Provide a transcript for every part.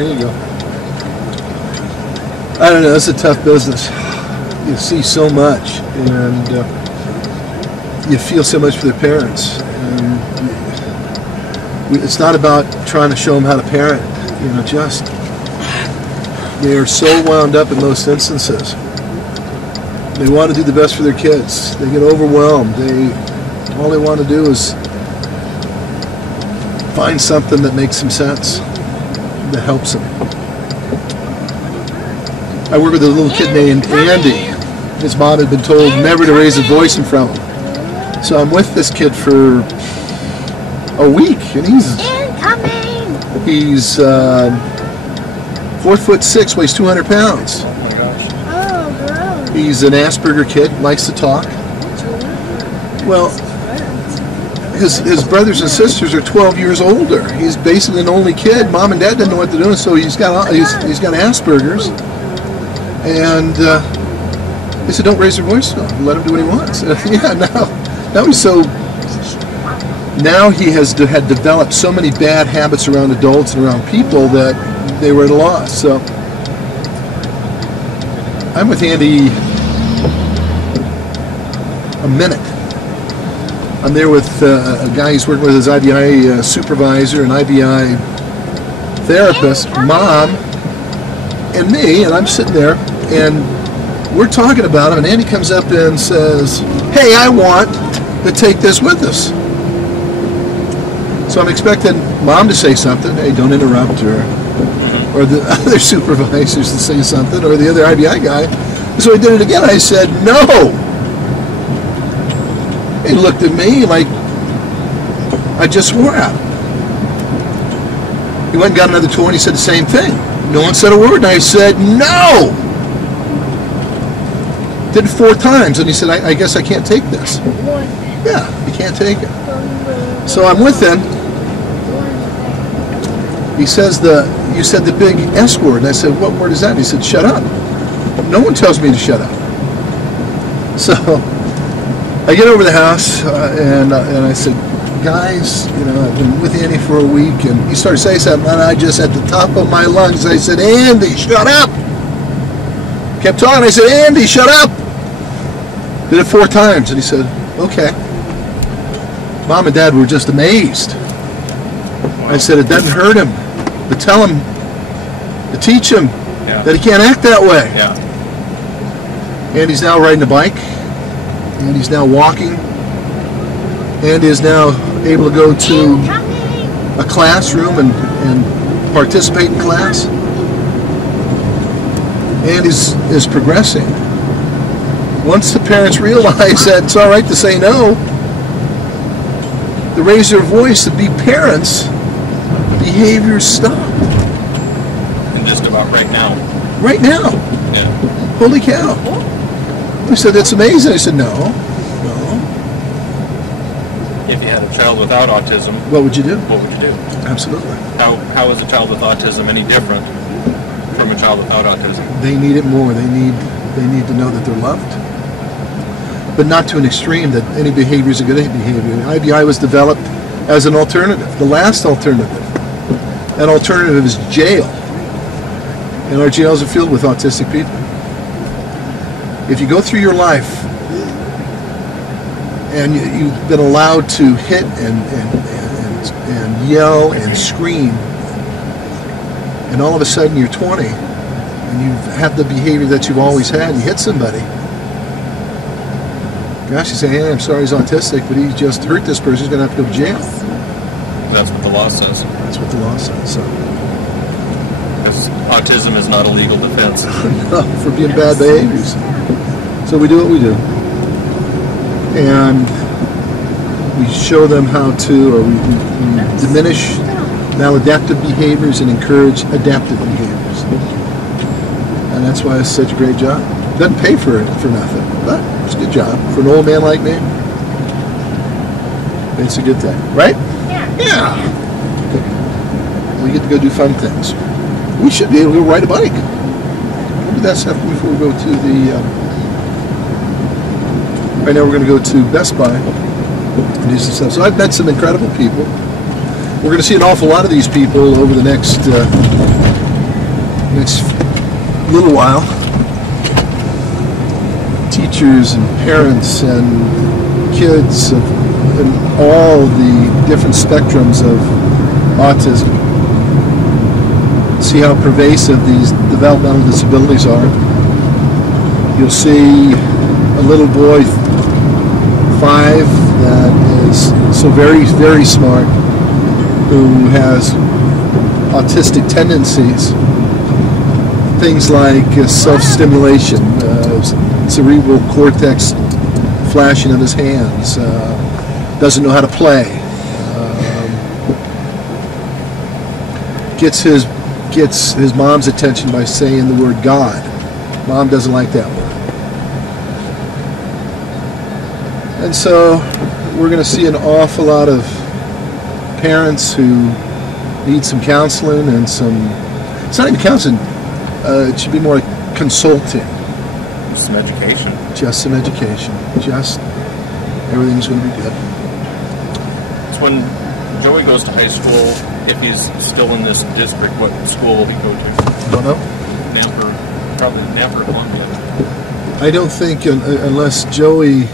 There you go. I don't know, it's a tough business. You see so much, and you feel so much for their parents. And it's not about trying to show them how to parent, you know, just they are so wound up in most instances. They want to do the best for their kids. They get overwhelmed. All they want to do is find something that makes some sense, that helps them. I work with a little kid named Andy. His mom had been told never to raise a voice in front of him. So I'm with this kid for a week, and he's 4'6", weighs 200 pounds. Oh my gosh. He's an Asperger kid, likes to talk. Well, his brothers and sisters are 12 years older. He's basically an only kid. Mom and dad didn't know what they're doing, so he's got Asperger's. And they said, don't raise your voice to him. Let him do what he wants. Yeah, now he's so... Now he had developed so many bad habits around adults and around people that they were at a loss. So I'm with Andy a minute. I'm there with a guy he's working with, his IBI supervisor, an IBI therapist, mom, and me, and I'm sitting there, and we're talking about him, and Andy comes up and says, hey, I want to take this with us. So I'm expecting mom to say something, hey, don't interrupt her, or the other supervisors to say something, or the other IBI guy. So I did it again. I said, no. He looked at me like I just swore at him. He went and got another toy and he said the same thing. No one said a word, and I said, no! Did it 4 times, and he said, I guess I can't take this. Yeah, you can't take it. So I'm with him. He says, you said the big S word, and I said, what word is that? And he said, shut up. No one tells me to shut up. So I get over the house, and I said, guys, you know, I've been with Andy for a week, and he started saying something, and I just, at the top of my lungs, I said, Andy, shut up! Kept talking, I said, Andy, shut up! Did it 4 times, and he said, okay. Mom and Dad were just amazed. I said, it doesn't hurt him, but tell him, to teach him that he can't act that way. Yeah. Andy's now riding a bike, and he's now walking, and is now able to go to a classroom and participate in class, and is progressing. Once the parents realize that it's all right to say no, to raise their voice, to be parents, behaviors stop. And just about right now. Right now. Yeah. Holy cow. I said, that's amazing. I said, no. If you had a child without autism, What would you do? what would you do? Absolutely. How is a child with autism any different from a child without autism? They need it more. They need to know that they're loved, but not to an extreme that any behavior is a good behavior. IBI was developed as an alternative, the last alternative. An alternative is jail, and our jails are filled with autistic people. If you go through your life and you've been allowed to hit and yell and scream, and all of a sudden you're 20 and you have the behavior that you've always had, and you hit somebody, gosh, you say, hey, I'm sorry he's autistic, but he just hurt this person, he's going to have to go to jail. That's what the law says. That's what the law says. So. Because autism is not a legal defense. No, for being bad behaviors. So we do what we do. And we show them how to, or we diminish maladaptive behaviors and encourage adaptive behaviors. And that's why it's such a great job. Doesn't pay for nothing, but it's a good job. For an old man like me, it's a good thing, right? Yeah. We get to go do fun things. We should be able to go ride a bike. We'll do that stuff before we go to the... right now we're going to go to Best Buy and do some stuff. So I've met some incredible people. We're going to see an awful lot of these people over the next next little while, teachers and parents and kids and all the different spectrums of autism see how pervasive these developmental disabilities are. You'll see a little boy, 5, that is so very, very smart, who has autistic tendencies. Things like self-stimulation, cerebral cortex flashing of his hands, doesn't know how to play, gets his mom's attention by saying the word God. Mom doesn't like that word. And so we're going to see an awful lot of parents who need some counseling and it's not even counseling, it should be more like consulting. Some education. Just some education. Just everything's going to be good. It's when Joey goes to high school, if he's still in this district, what school will he go to? Don't know. Namper, probably Namper, Columbia. I don't think unless Joey,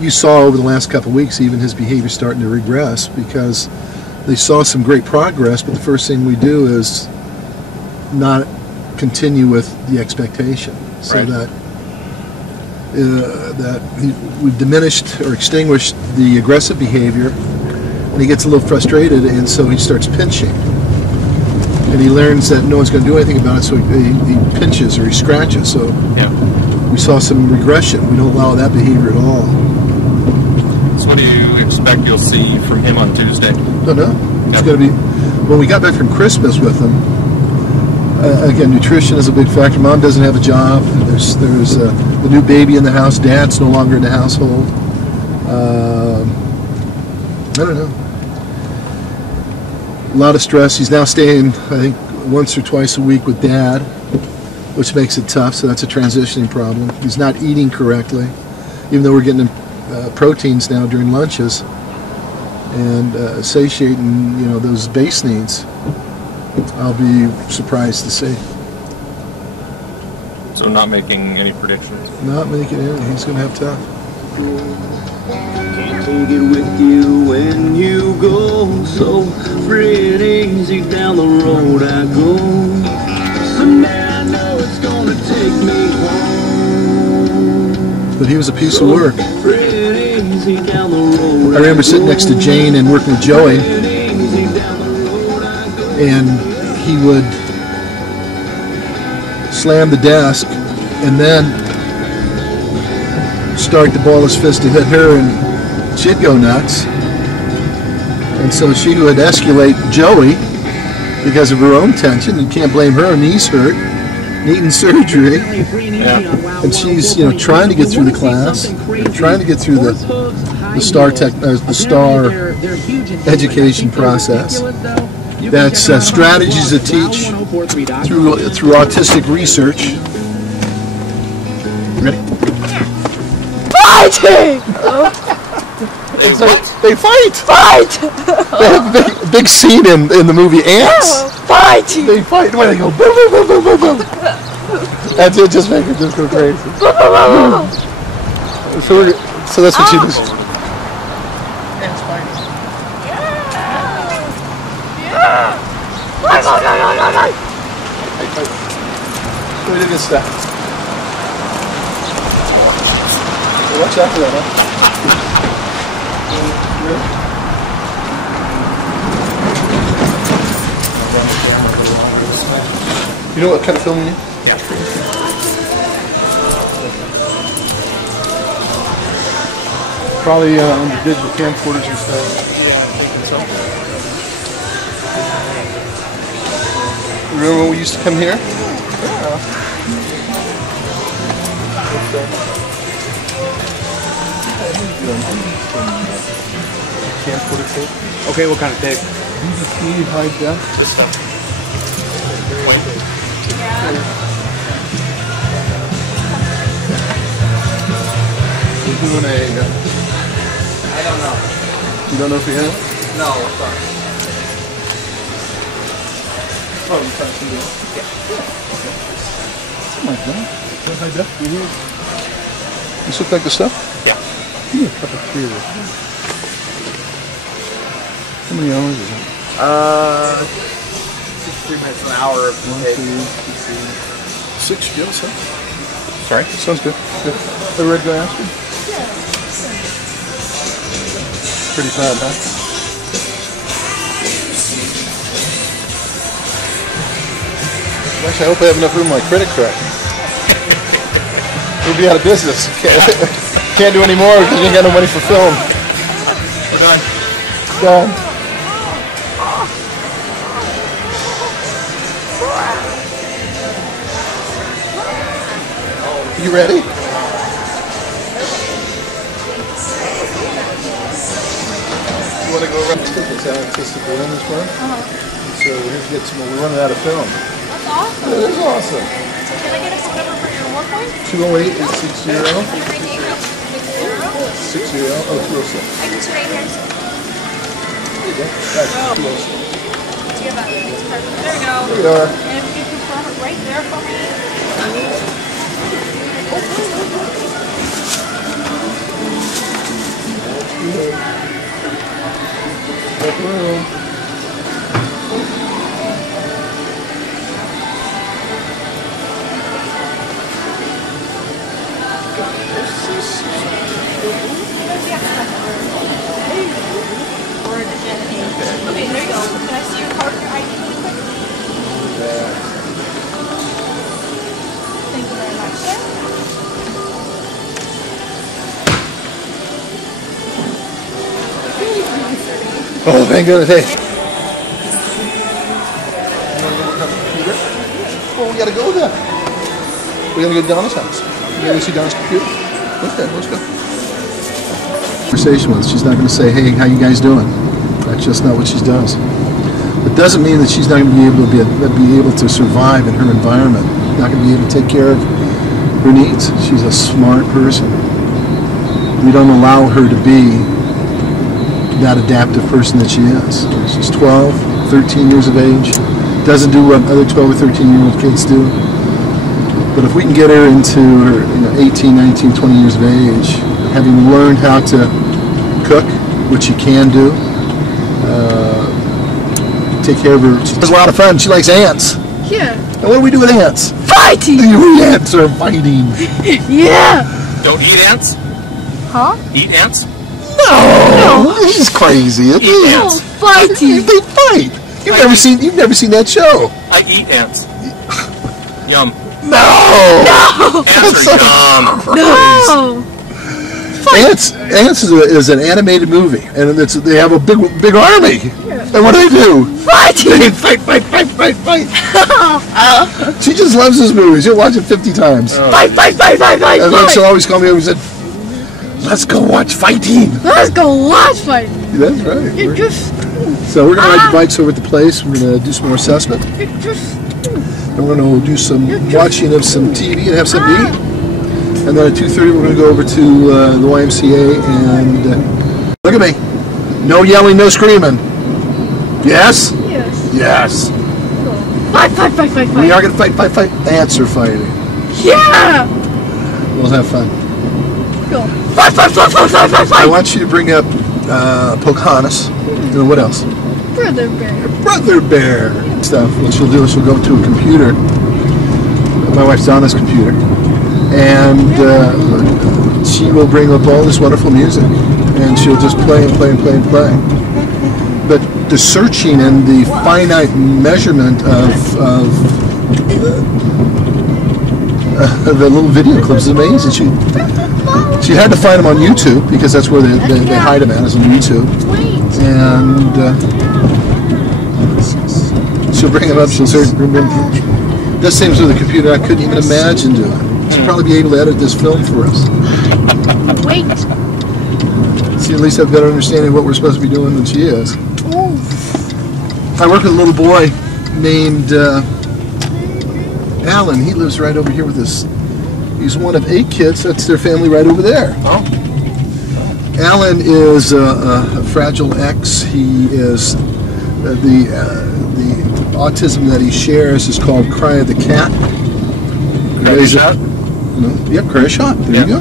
you saw over the last couple of weeks even his behavior starting to regress, because they saw some great progress, but the first thing we do is not continue with the expectation, so right. We've diminished or extinguished the aggressive behavior, and he gets a little frustrated, and so he starts pinching, and he learns that no one's going to do anything about it, so he pinches or he scratches. So yeah. We saw some regression. We don't allow that behavior at all. So what do you expect you'll see from him on Tuesday? Don't know. It's going to be, when we got back from Christmas with him, again, nutrition is a big factor. Mom doesn't have a job. There's the new baby in the house. Dad's no longer in the household. I don't know. A lot of stress. He's now staying, I think, once or twice a week with Dad, which makes it tough. So that's a transitioning problem. He's not eating correctly, even though we're getting him proteins now during lunches and satiating, those base needs. I'll be surprised to see. So not making any predictions? Not making any. He's going to have tough. Can't take it with you when you go, so free and easy down the road I go. Someday I know it's gonna take me home. But he was a piece of work. Free and easy down the road I remember sitting next to Jane and working with Joey, and he would slam the desk and then start to ball his fist to hit her, and she'd go nuts. And so she would escalate Joey because of her own tension, and can't blame her. Her knees hurt, needing surgery. Yeah. And she's, trying to get through the class, trying to get through the STAR education. Process. That's strategies to teach through autistic research. Ready? Fighting! They fight! Fight! They have a big scene in the movie Ants. Fighting! They fight when they go boom, boom, boom, boom, boom, boom. That's it, just make it just go crazy. So that's what she does. Ants fighting. We did good stuff. Watch out for that, huh? You know what kind of film you need? Yeah. Probably on the digital camcorders and stuff. Yeah, I think so. Remember when we used to come here? Camcorder tape. Okay, what kind of tape? DVD high def. This stuff. We're doing a. I don't know. You don't know if we have? No, sorry. Oh, you trying to do it? Yeah. Something like that. Is that high def? Mm-hmm. This look like the stuff? Yeah. Give me a cup of tea. How many hours is it? 63 minutes an hour. 6 gills, huh? Sorry? Sounds good. Good. Are you ready to go, Astrid? Yeah. Pretty bad, huh? Actually, I hope I have enough room in my credit card. We'll be out of business. Can't do any more because you ain't got no money for film. We're done. Done. You ready? You want to go around? It's artistic balloon this one. So we're going to get some. We're running out of film. That's awesome. It is awesome. Can I get a phone number for your work point? 208 860 60. 60 oh 206. I can see right here. There you go. That's 206. Do you have that? Perfect. There we go. There you are. And if you can confirm it right there for me. Okay, there you go. Can I see your card, your ID really quick? Thank you very much, sir. Oh, thank goodness. Hey. Well, we gotta go then. We're gonna go to Donna's house. You gonna see Donna's computer? Okay, let's go. Conversation with. She's not gonna say, "Hey, how you guys doing?" That's just not what she does. It doesn't mean that she's not going to be able to be able to survive in her environment. Not going to be able to take care of her needs. She's a smart person. We don't allow her to be that adaptive person that she is. She's 12, 13 years of age. Doesn't do what other 12 or 13-year-old kids do. But if we can get her into her 18, 19, 20 years of age, having learned how to cook, which she can do, take care of her. She has a lot of fun. She likes ants. Yeah. And what do we do with ants? Fighting! Ants are fighting. Yeah! Don't eat ants? Huh? Eat ants? No! This is crazy. Eat ants. Fighting! They fight. You've never seen that show. I eat ants. Yum. No! Ants are yum. No! Ants is an animated movie, and they have a big army. And what do? Fighting! They fight. She just loves this movie. She'll watch it 50 times. Fight! And then she'll always call me over and say, "Let's go watch fighting." Let's go watch fighting! That's right. You're just... So we're going to ride the bikes over at the place. We're going to do some more assessment. You're just... And we're going to do some watching of some TV and have something to eat. And then at 2:30 we're going to go over to the YMCA and look at me. No yelling, no screaming. Yes? Yes. Yes. Fight! We are going to fight. Ants are fighting. Yeah! We'll have fun. Go. Fight. I want you to bring up Pocahontas. And what else? Brother Bear. Brother Bear. Stuff. What she'll do is she'll go to a computer. My wife's Donna's computer. And she will bring up all this wonderful music. And she'll just play. But the searching and the finite measurement of the little video clips is amazing. She had to find them on YouTube because that's where they hide them at, is on YouTube. And she'll bring them up. She'll search. This seems with a computer I couldn't even imagine doing. She'll probably be able to edit this film for us. Wait. See, at least have a better understanding of what we're supposed to be doing than she is. I work with a little boy named Alan. He lives right over here with us. He's one of 8 kids. That's their family right over there. Oh. Alan is a Fragile X. He is the autism that he shares is called Cry of the Cat. Cry shot? No, yep, Cry shot. There you go.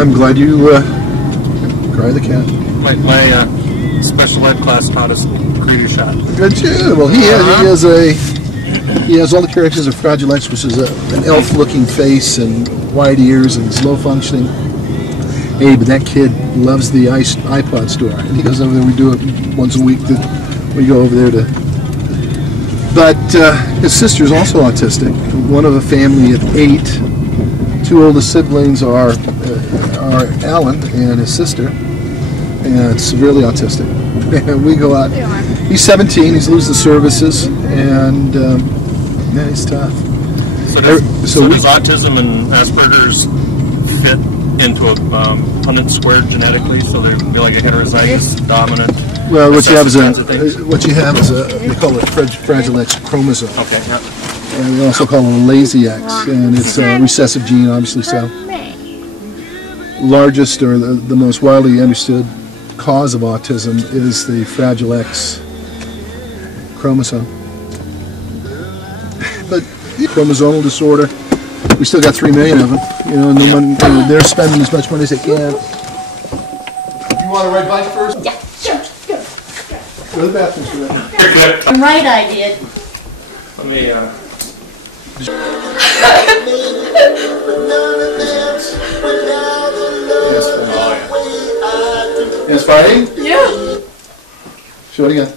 I'm glad you Cry the Cat. My special ed class taught us Cry shot. Good too. Well, he has all the characters of Fragile X, which is an elf-looking face and wide ears and is low functioning. Hey, but that kid loves the iPod store, and he goes over there. We do it once a week. We go over there to. But his sister is also autistic. One of a family of 8. 2 oldest siblings are Alan and his sister, and severely autistic. And we go out. He's 17. He's losing services, and yeah, he's tough. So does autism and Asperger's fit into a Punnett square genetically? So they'd be like a heterozygous dominant. Well, what you have is we call it Fragile X chromosome. Okay. Yeah. And we also call it a lazy X, and it's a recessive gene, obviously so. Largest or the most widely understood cause of autism is the Fragile X chromosome. But chromosomal disorder, we still got 3 million of them. You know, and they're spending as much money as they can. You want to ride bike first? Yeah, sure. Go to the bathroom for that. I'm right, I did. Let me. Yes, fighting? Yeah. Show it again.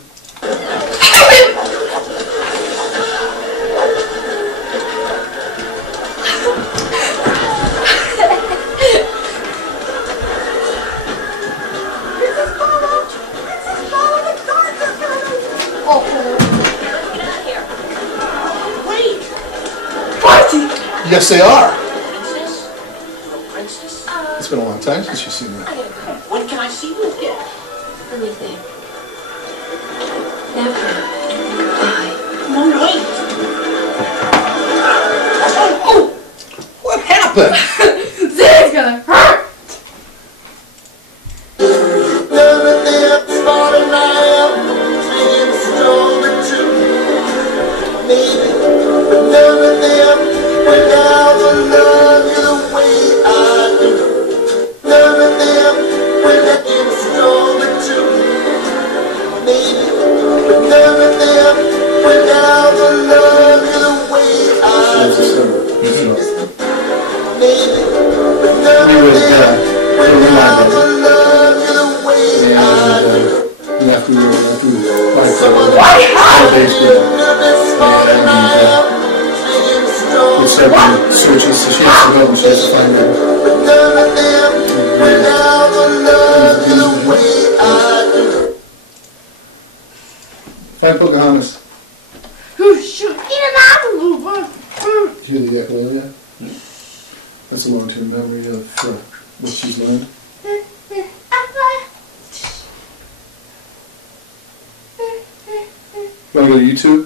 Yes, they are. Princess? It's been a long time since you've seen that. When can I see you again? Let me think. Never. Bye. No, wait. Oh! What happened? This is gonna hurt. Find Pocahontas. Oh, shoot. Get him out of the room. Did you hear the echologist? That's a long-term memory of what she's learned. You want to go to YouTube?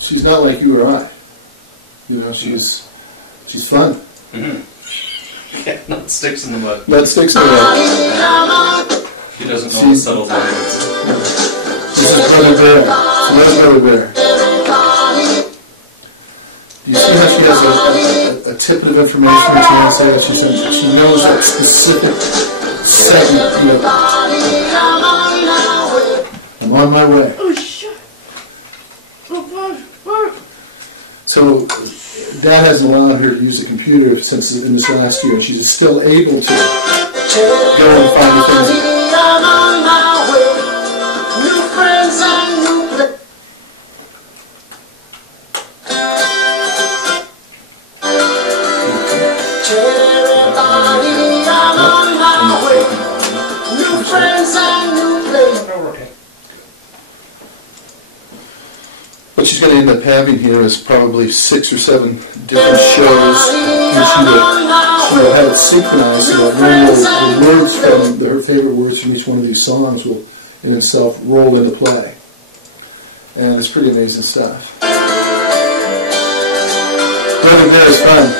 She's not like you or I. You know, she's fun. Mm-hmm. Yeah, nut sticks in the mud. Nut sticks in the mud. She doesn't know the subtle language. This is Brother Bear. Where's Brother Bear? You see how she has a tidbit of information that she wants to say? She knows that specific segment. You know, I'm on my way. Oh, shit. So that hasn't allowed her to use the computer since in this last year. She's still able to go and find things. What she's going to end up having here is probably 6 or 7 different shows, and she will have it synchronized so that the words from her favorite words from each one of these songs will in itself roll into play. And it's pretty amazing stuff. Living here is fun.